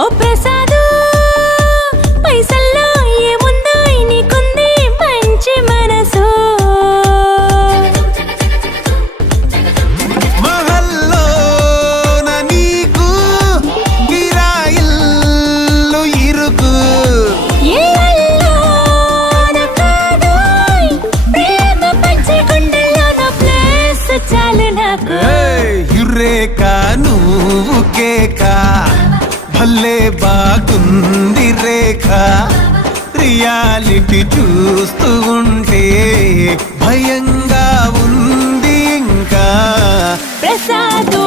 ఓ ప్రసాదు పైసల్లో ఏముందో నీకుంది మంచి మనసు. మహల్లోన నీకు గిరాయిల్లు ఇరుకు. ఇళ్ళల్లోన కాదోయ్ ప్రేమ పంచే గుండెల్లోన ప్లేస్ చాలు నాకు. యురేకా నువ్వు కేకా భలే బాగుంది రేఖ. రియాలిటీ చూస్తూ ఉంటే భయంగా ఉంది ఇంకా. ప్రసాదు